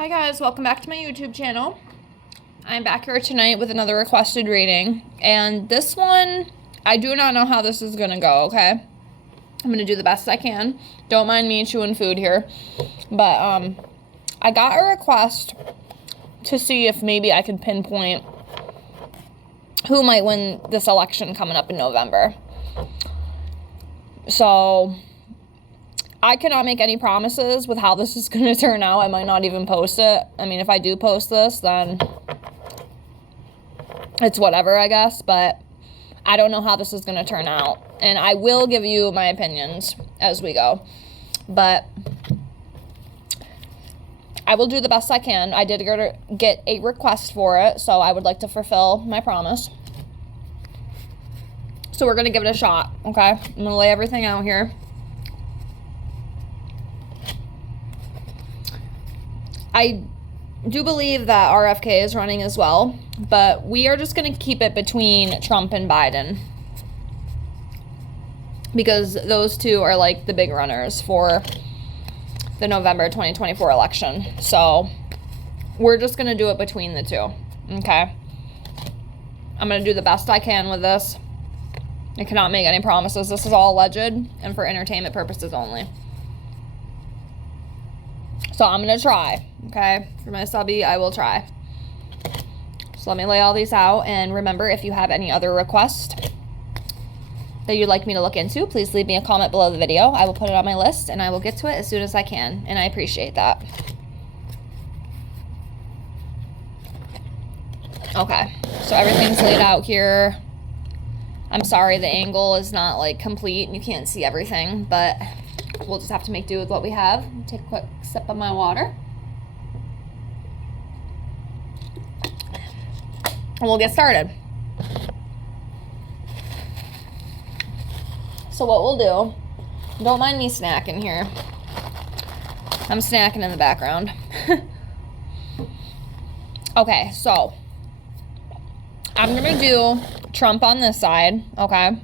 Hi guys, welcome back to my YouTube channel. I'm back here tonight with another requested reading, and this one, I do not know how this is gonna go, okay? I'm gonna do the best I can. Don't mind me chewing food here. But, I got a request to see if maybe I could pinpoint who might win this election coming up in November. So, I cannot make any promises with how this is going to turn out. I might not even post it. I mean, if I do post this, then it's whatever, I guess. But I don't know how this is going to turn out. And I will give you my opinions as we go. But I will do the best I can. I did get a request for it, so I would like to fulfill my promise. So we're going to give it a shot, okay? I'm going to lay everything out here. I do believe that RFK is running as well, but we are just going to keep it between Trump and Biden because those two are like the big runners for the November 2024 election. So we're just going to do it between the two, okay? I'm going to do the best I can with this. I cannot make any promises. This is all alleged and for entertainment purposes only. So I'm going to try, okay? For my subby, I will try. So let me lay all these out. And remember, if you have any other requests that you'd like me to look into, please leave me a comment below the video. I will put it on my list, and I will get to it as soon as I can. And I appreciate that. Okay, so everything's laid out here. I'm sorry the angle is not, like, complete and you can't see everything, but we'll just have to make do with what we have. Take a quick sip of my water. And we'll get started. So what we'll do, don't mind me snacking here. I'm snacking in the background. Okay, so I'm going to do Trump on this side, okay?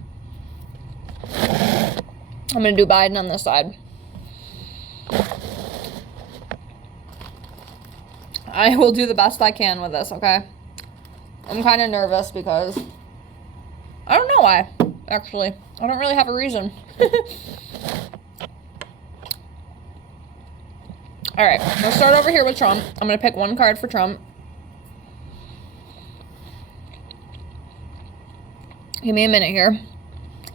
I'm going to do Biden on this side. I will do the best I can with this, okay? I'm kind of nervous because I don't know why, actually. I don't really have a reason. All right, let's start over here with Trump. I'm going to pick one card for Trump. Give me a minute here.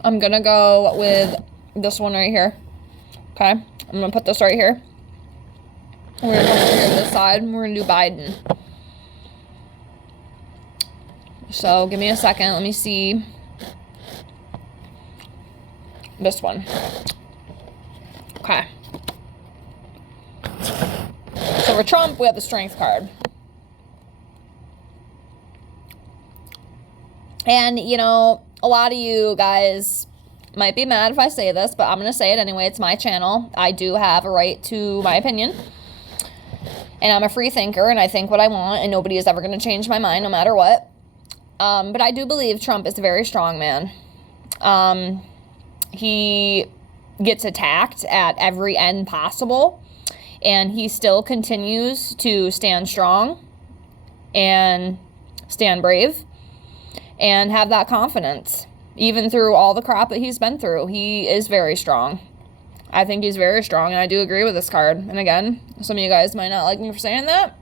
I'm going to go with this one right here. Okay, I'm going to put this right here. We're going to come over here to this side, and we're going to do Biden. So, give me a second. Let me see this one. Okay. So, for Trump, we have the Strength card. And, you know, a lot of you guys might be mad if I say this, but I'm going to say it anyway. It's my channel. I do have a right to my opinion. And I'm a free thinker, and I think what I want, and nobody is ever going to change my mind no matter what. But I do believe Trump is a very strong man. He gets attacked at every end possible, and he still continues to stand strong and stand brave and have that confidence. Even through all the crap that he's been through, he is very strong. I think he's very strong, and I do agree with this card. And again, some of you guys might not like me for saying that.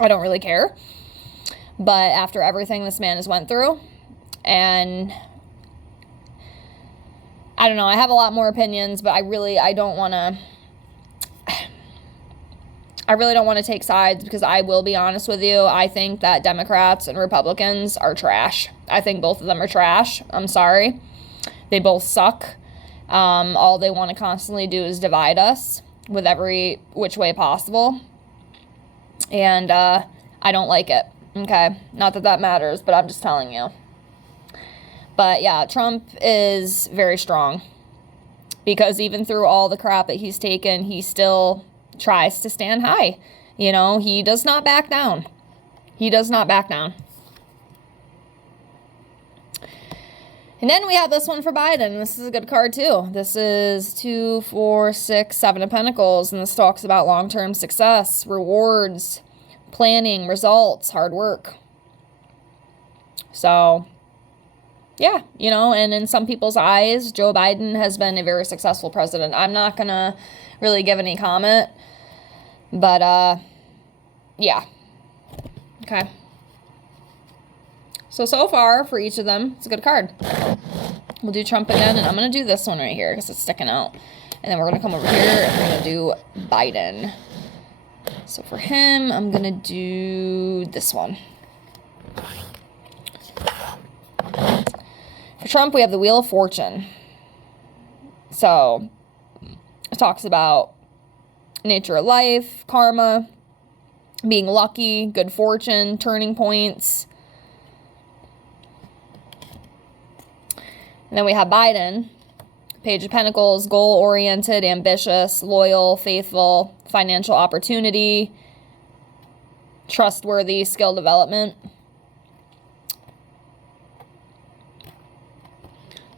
I don't really care. But after everything this man has went through, and I don't know, I have a lot more opinions, but I really don't want to take sides because I will be honest with you. I think that Democrats and Republicans are trash. I think both of them are trash. I'm sorry. They both suck. All they want to constantly do is divide us with every which way possible. And I don't like it. Okay? Not that that matters, but I'm just telling you. But yeah, Trump is very strong. Because even through all the crap that he's taken, he still tries to stand high. You know, he does not back down. He does not back down. And then we have this one for Biden. This is a good card too. This is 2, 4, 6, 7 of Pentacles. And this talks about long-term success, rewards, planning, results, hard work. So, yeah, you know, and in some people's eyes, Joe Biden has been a very successful president. I'm not going to really give any comment. But, yeah. Okay. So far, for each of them, it's a good card. We'll do Trump again, and I'm going to do this one right here because it's sticking out. And then we're going to come over here, and we're going to do Biden. So for him, I'm going to do this one. For Trump, we have the Wheel of Fortune. So it talks about nature of life, karma, being lucky, good fortune, turning points. And then we have Biden, Page of Pentacles, goal-oriented, ambitious, loyal, faithful, financial opportunity, trustworthy, skill development.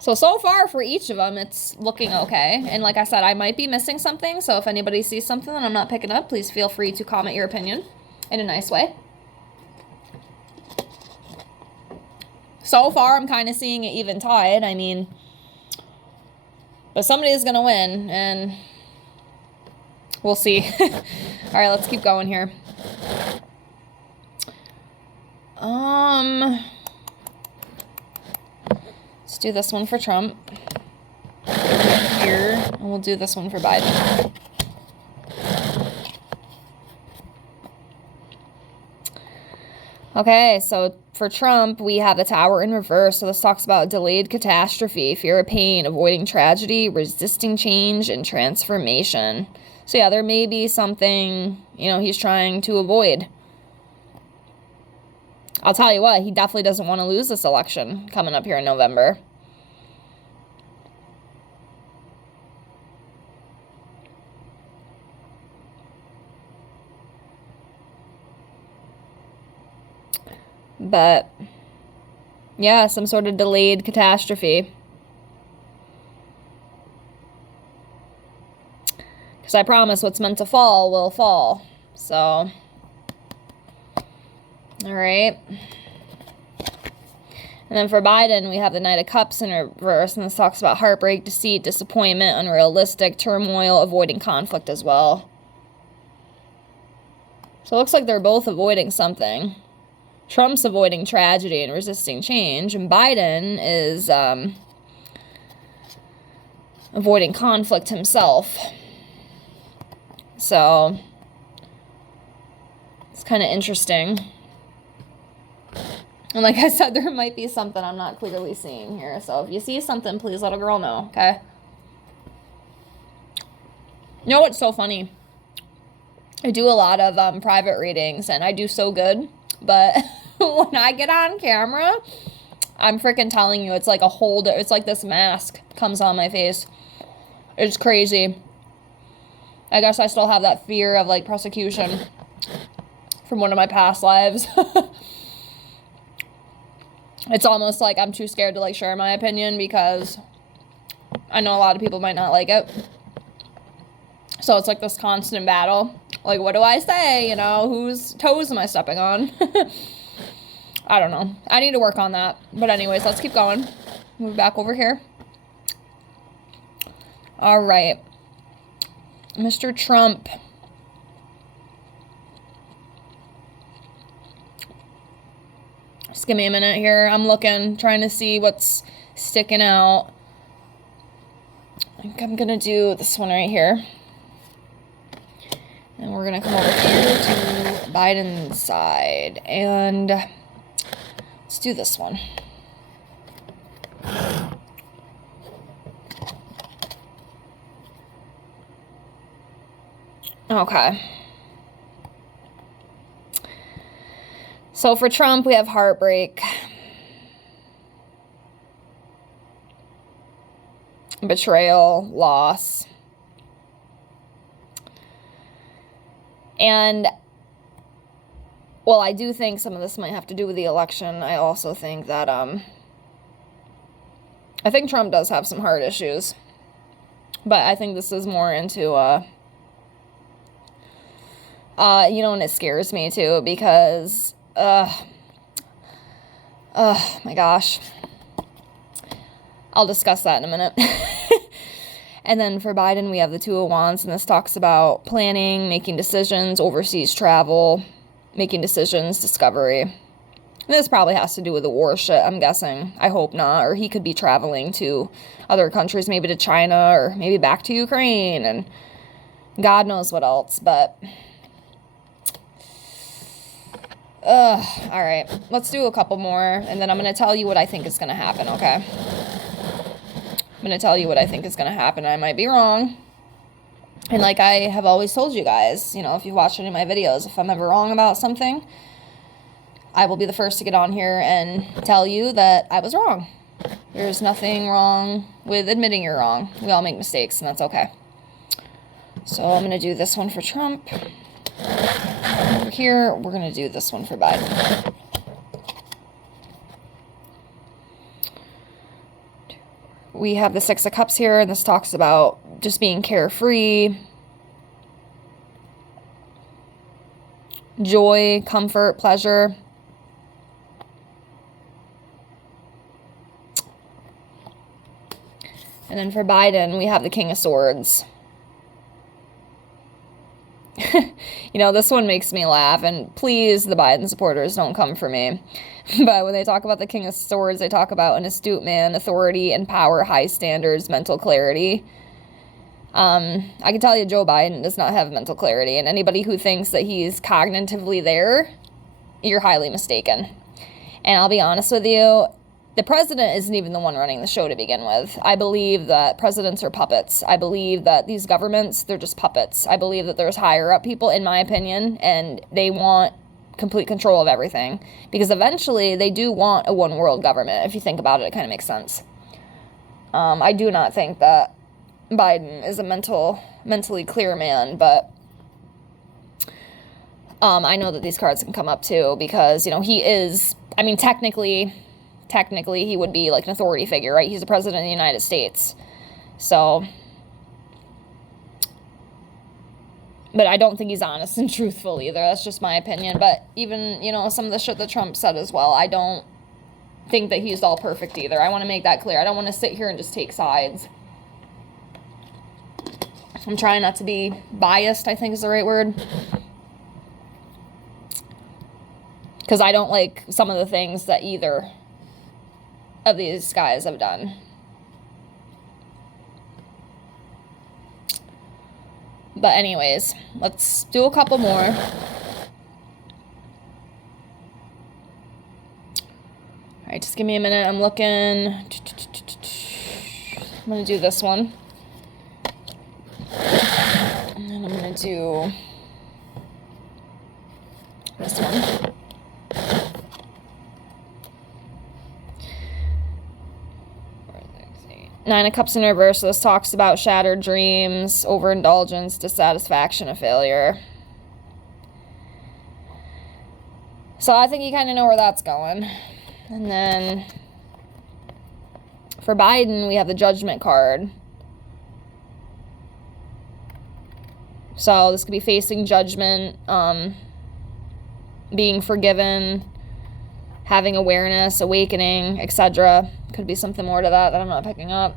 So far for each of them, it's looking okay. And like I said, I might be missing something. So if anybody sees something that I'm not picking up, please feel free to comment your opinion in a nice way. So far, I'm kind of seeing it even tied. I mean, but somebody's going to win, and we'll see. All right, let's keep going here. Let's do this one for Trump. Here, and we'll do this one for Biden. Okay, so for Trump, we have the Tower in reverse. So this talks about delayed catastrophe, fear of pain, avoiding tragedy, resisting change, and transformation. So yeah, there may be something, you know, he's trying to avoid. I'll tell you what, he definitely doesn't want to lose this election coming up here in November. But, yeah, some sort of delayed catastrophe. Because I promise what's meant to fall will fall. So, all right. And then for Biden, we have the Knight of Cups in reverse. And this talks about heartbreak, deceit, disappointment, unrealistic, turmoil, avoiding conflict as well. So it looks like they're both avoiding something. Trump's avoiding tragedy and resisting change, and Biden is avoiding conflict himself. So it's kind of interesting. And like I said, there might be something I'm not clearly seeing here. So if you see something, please let a girl know, okay? You know what's so funny? I do a lot of private readings, and I do so good. But when I get on camera, I'm freaking telling you, it's like it's like this mask comes on my face. It's crazy. I guess I still have that fear of like prosecution from one of my past lives. It's almost like I'm too scared to like share my opinion because I know a lot of people might not like it. So it's like this constant battle. Like, what do I say? You know, whose toes am I stepping on? I don't know. I need to work on that. But anyways, let's keep going. Move back over here. All right. Mr. Trump. Just give me a minute here. I'm looking, trying to see what's sticking out. I think I'm going to do this one right here. And we're going to come over here to Biden's side. And let's do this one. Okay. So for Trump, we have heartbreak, betrayal, loss. And, well, I do think some of this might have to do with the election. I also think that, I think Trump does have some heart issues. But I think this is more into, you know, and it scares me too because, my gosh. I'll discuss that in a minute. And then for Biden, we have the Two of Wands, and this talks about planning, making decisions, overseas travel, making decisions, discovery. And this probably has to do with the war shit, I'm guessing. I hope not. Or he could be traveling to other countries, maybe to China, or maybe back to Ukraine, and God knows what else, but... all right, let's do a couple more, and then I'm going to tell you what I think is going to happen, okay? I'm going to tell you what I think is going to happen. I might be wrong. And like I have always told you guys, you know, if you've watched any of my videos, if I'm ever wrong about something, I will be the first to get on here and tell you that I was wrong. There's nothing wrong with admitting you're wrong. We all make mistakes, and that's okay. So I'm going to do this one for Trump. Over here, we're going to do this one for Biden. We have the Six of Cups here, and this talks about just being carefree, joy, comfort, pleasure. And then for Biden, we have the King of Swords. You know, this one makes me laugh, and please, the Biden supporters, don't come for me. But when they talk about the King of Swords, they talk about an astute man, authority and power, high standards, mental clarity. I can tell you Joe Biden does not have mental clarity, and anybody who thinks that he's cognitively there, you're highly mistaken. And I'll be honest with you, the president isn't even the one running the show to begin with. I believe that presidents are puppets. I believe that these governments, they're just puppets. I believe that there's higher up people, in my opinion, and they want complete control of everything. Because eventually, they do want a one-world government. If you think about it, it kind of makes sense. I do not think that Biden is a mentally clear man, but I know that these cards can come up too, because, you know, he is, I mean, technically, he would be like an authority figure, right? He's the president of the United States. So, but I don't think he's honest and truthful either. That's just my opinion. But even, you know, some of the shit that Trump said as well, I don't think that he's all perfect either. I want to make that clear. I don't want to sit here and just take sides. I'm trying not to be biased, I think is the right word. Because I don't like some of the things that either of these guys have done. But anyways, let's do a couple more. All right, just give me a minute. I'm looking. I'm going to do this one. And then I'm going to do this one. Nine of Cups in reverse. So this talks about shattered dreams, overindulgence, dissatisfaction, of failure. So I think you kind of know where that's going. And then for Biden, we have the Judgment card. So this could be facing judgment, being forgiven, having awareness, awakening, etc. Could be something more to that I'm not picking up.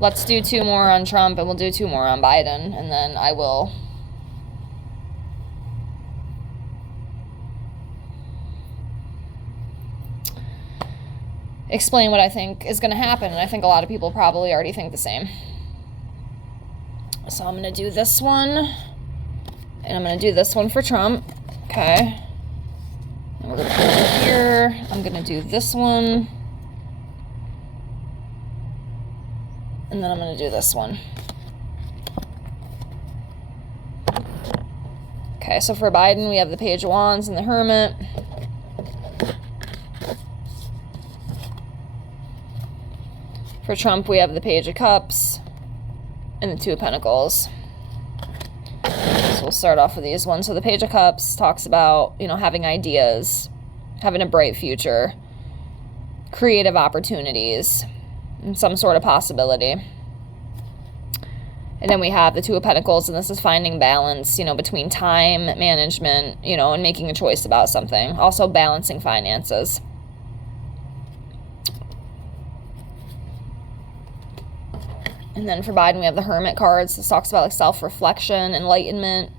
Let's do 2 more on Trump, and we'll do 2 more on Biden, and then I will explain what I think is going to happen, and I think a lot of people probably already think the same. So I'm going to do this one, and I'm going to do this one for Trump, okay? And we're going to put it over here. I'm going to do this one, and then I'm going to do this one. Okay, so for Biden, we have the Page of Wands and the Hermit. For Trump, we have the Page of Cups and the Two of Pentacles. So we'll start off with these ones. So the Page of Cups talks about, having ideas, having a bright future, creative opportunities, and some sort of possibility. And then we have the Two of Pentacles, and this is finding balance, between time management, and making a choice about something. Also balancing finances. And then for Biden, we have the Hermit cards. This talks about like self-reflection, enlightenment,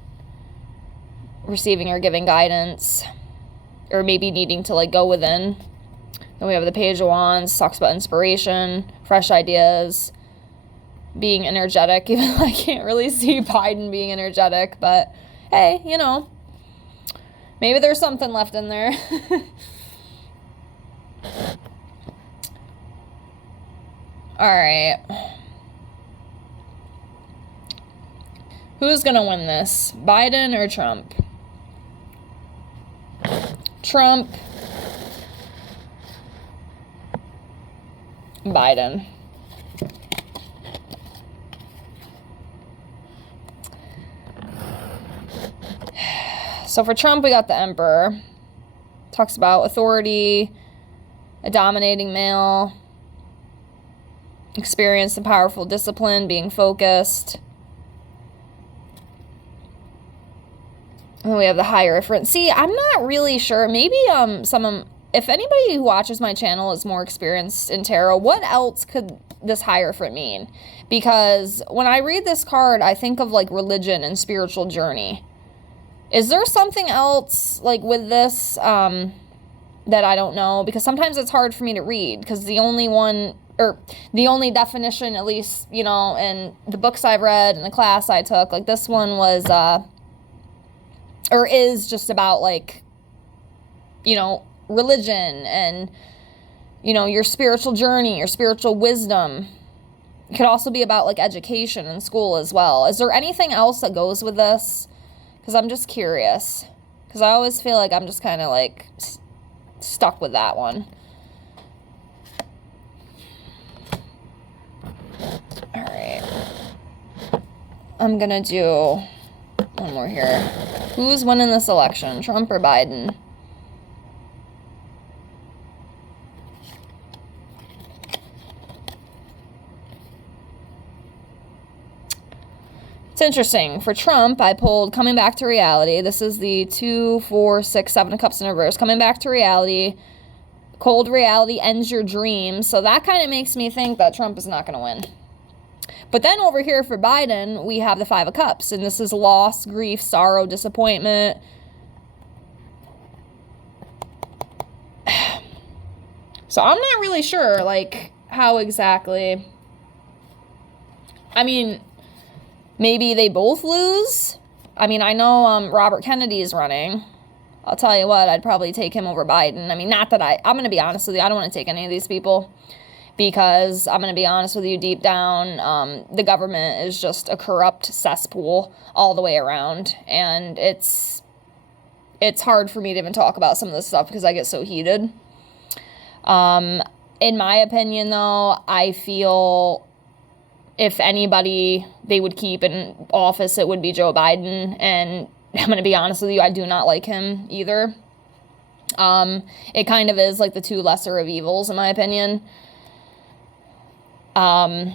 receiving or giving guidance, or maybe needing to like go within. Then we have the Page of Wands. Talks about inspiration, fresh ideas, being energetic. Even though I can't really see Biden being energetic, but hey, maybe there's something left in there. All right. Who's going to win this? Biden or Trump? Trump. Biden. So for Trump, we got the Emperor. Talks about authority, a dominating male, experience and powerful discipline, being focused. And then we have the Hierophant. See, I'm not really sure. Maybe if anybody who watches my channel is more experienced in tarot, what else could this Hierophant mean? Because when I read this card, I think of like religion and spiritual journey. Is there something else like with this that I don't know? Because sometimes it's hard for me to read, because the only definition, at least, in the books I've read and the class I took, like this one was, or is just about like, religion and, your spiritual journey, your spiritual wisdom. It could also be about like education and school as well. Is there anything else that goes with this? Because I'm just curious. Because I always feel like I'm just kind of like stuck with that one. All right. I'm going to do one more here. Who's winning this election? Trump or Biden? It's interesting. For Trump, I pulled Coming Back to Reality. This is the 2, 4, 6, 7 of Cups in reverse. Coming Back to Reality. Cold reality ends your dreams. So that kind of makes me think that Trump is not going to win. But then over here for Biden, we have the 5 of Cups. And this is loss, grief, sorrow, disappointment. So I'm not really sure, like, how exactly. I mean, maybe they both lose. I mean, I know Robert Kennedy is running. I'll tell you what, I'd probably take him over Biden. I mean, not that I'm going to be honest with you. I don't want to take any of these people, because I'm going to be honest with you, deep down, the government is just a corrupt cesspool all the way around. And it's hard for me to even talk about some of this stuff because I get so heated. In my opinion, though, I feel if anybody they would keep in office, it would be Joe Biden. And I'm going to be honest with you, I do not like him either. It kind of is like the two lesser of evils, in my opinion. I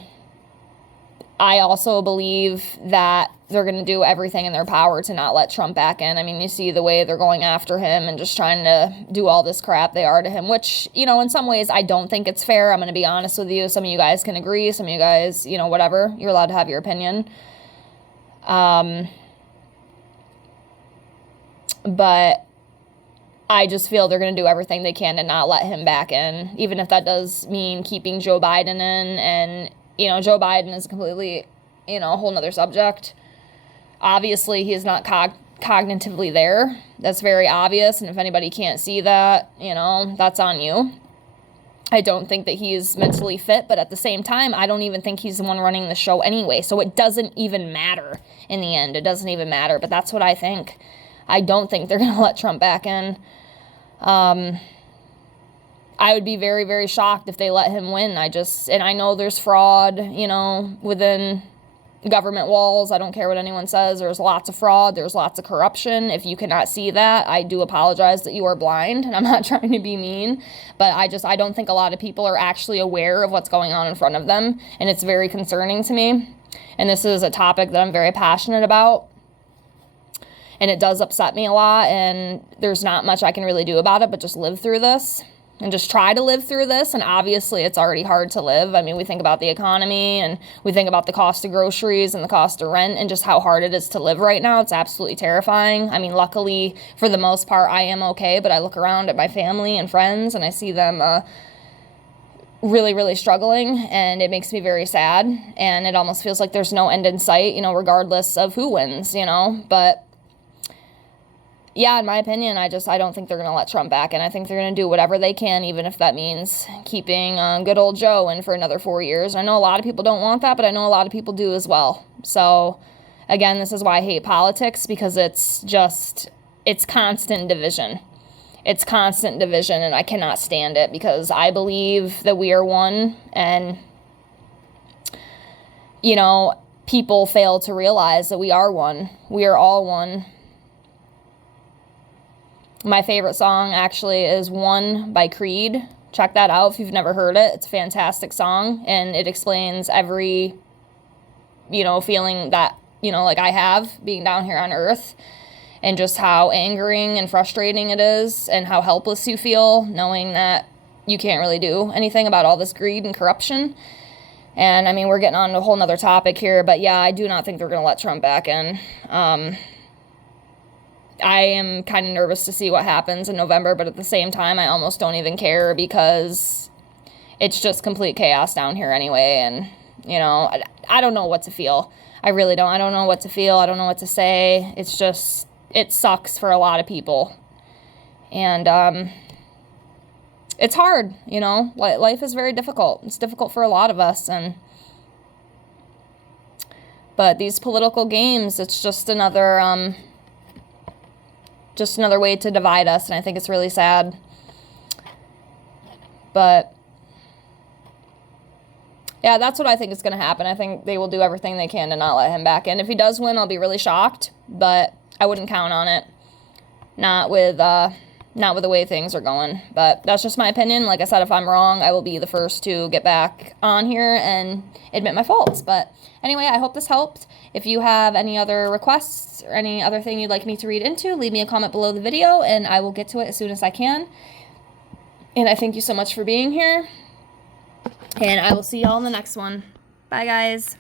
also believe that they're going to do everything in their power to not let Trump back in. I mean, you see the way they're going after him and just trying to do all this crap they are to him, which, in some ways I don't think it's fair. I'm going to be honest with you. Some of you guys can agree. Some of you guys, whatever. You're allowed to have your opinion. But I just feel they're going to do everything they can to not let him back in, even if that does mean keeping Joe Biden in. And, Joe Biden is completely, a whole nother subject. Obviously, he is not cognitively there. That's very obvious. And if anybody can't see that, that's on you. I don't think that he's mentally fit, but at the same time, I don't even think he's the one running the show anyway. So it doesn't even matter in the end. It doesn't even matter. But that's what I think. I don't think they're going to let Trump back in. I would be very, very shocked if they let him win. And I know there's fraud, within government walls. I don't care what anyone says. There's lots of fraud. There's lots of corruption. If you cannot see that, I do apologize that you are blind, and I'm not trying to be mean, but I don't think a lot of people are actually aware of what's going on in front of them, and it's very concerning to me. And this is a topic that I'm very passionate about, and it does upset me a lot, and there's not much I can really do about it but just live through this. And just try to live through this, and obviously it's already hard to live. I mean, we think about the economy, and we think about the cost of groceries and the cost of rent, and just how hard it is to live right now. It's absolutely terrifying. I mean, luckily, for the most part, I am okay, but I look around at my family and friends, and I see them really, really struggling, and it makes me very sad, and it almost feels like there's no end in sight, you know, regardless of who wins, you know, but yeah, in my opinion, I don't think they're going to let Trump back, and I think they're going to do whatever they can, even if that means keeping good old Joe in for another 4 years. I know a lot of people don't want that, but I know a lot of people do as well. So, again, this is why I hate politics, because it's constant division. It's constant division, and I cannot stand it, because I believe that we are one, and, you know, people fail to realize that we are one. We are all one. My favorite song actually is One by Creed. Check that out if you've never heard it. It's a fantastic song, and it explains every, you know, feeling that, you know, like I have being down here on earth, and just how angering and frustrating it is, and how helpless you feel knowing that you can't really do anything about all this greed and corruption. And I mean, we're getting on to a whole nother topic here, but yeah, I do not think they're going to let Trump back in. I am kind of nervous to see what happens in November, but at the same time, I almost don't even care, because it's just complete chaos down here anyway, and, you know, I don't know what to feel. I really don't. I don't know what to feel. I don't know what to say. It's just, it sucks for a lot of people, and it's hard, you know. Life is very difficult. It's difficult for a lot of us, but these political games, it's just another way to divide us, and I think it's really sad. But yeah, that's what I think is going to happen. I think they will do everything they can to not let him back in. If he does win, I'll be really shocked, but I wouldn't count on it. Not with the way things are going. But that's just my opinion. Like I said, if I'm wrong, I will be the first to get back on here and admit my faults. But anyway, I hope this helped. If you have any other requests or any other thing you'd like me to read into, leave me a comment below the video, and I will get to it as soon as I can. And I thank you so much for being here, and I will see y'all in the next one. Bye, guys.